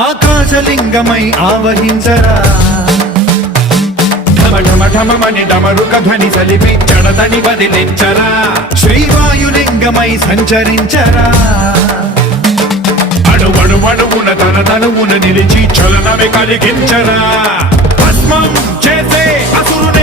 ఆకాశలింగమై ఆవహించరా ఢమఢమఢమని డమరుక ధ్వని సలిపి జడదని వదిలించరా శ్రీవాయులింగమై సంచరించరా అణువణువున తన తనువున నిలిచి చలనమే కలిగించరా భస్మం చేసే అసురుని